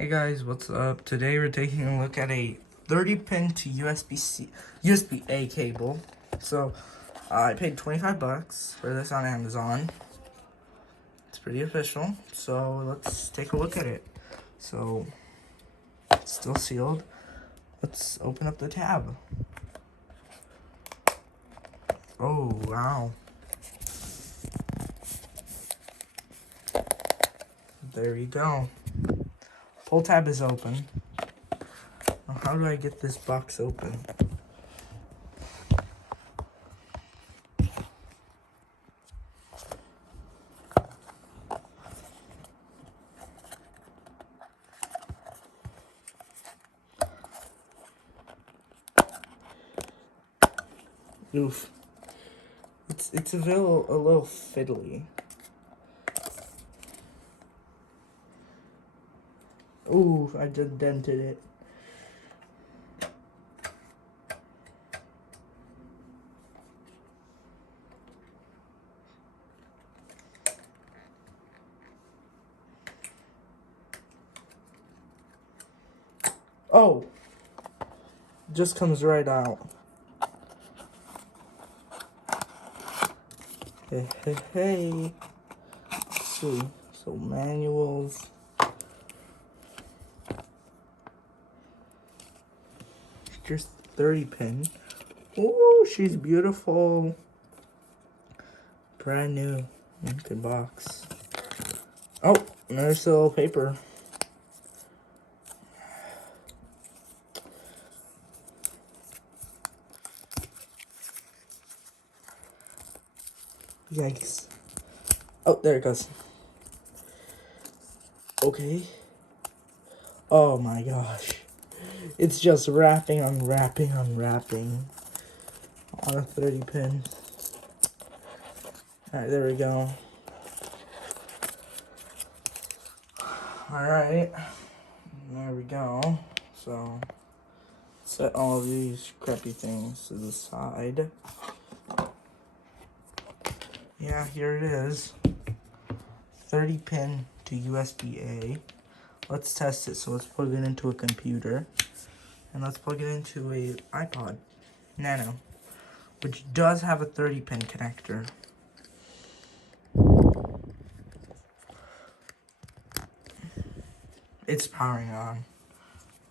Hey guys, what's up? Today we're taking a look at a 30-pin to USB-A cable. So I paid 25 bucks for this on Amazon. It's pretty official. So let's take a look at it. So it's still sealed. Let's open up the tab. Oh wow. There you go. Pull tab is open. Now, how do I get this box open? Oof. It's a little fiddly. Ooh, I just dented it. Oh, just comes right out. Hey. Let's see. So manuals. Here's 30-pin. Ooh, she's beautiful. Brand new. Good box. Oh, there's a little paper. Yikes. Oh, there it goes. Okay. Oh my gosh. It's just wrapping, unwrapping on a 30-pin. Alright, there we go. Alright. There we go. So, set all of these crappy things to the side. Yeah, here it is. 30-pin to USB-A. Let's test it. So let's plug it into a computer. And let's plug it into a iPod Nano, which does have a 30-pin connector. It's powering on.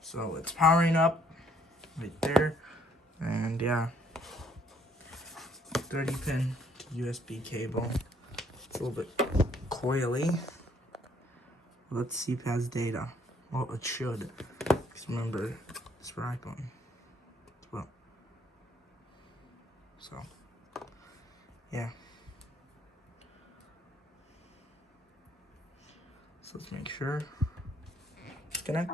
So it's powering up right there. And yeah, 30-pin USB cable. It's a little bit coily. Let's see if it has data. Well, it should. Because remember, it's for iPhone as well. So, yeah. So let's make sure. Disconnect.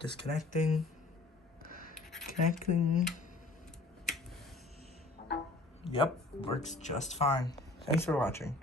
Disconnecting. Connecting. Yep, works just fine. Thanks for watching.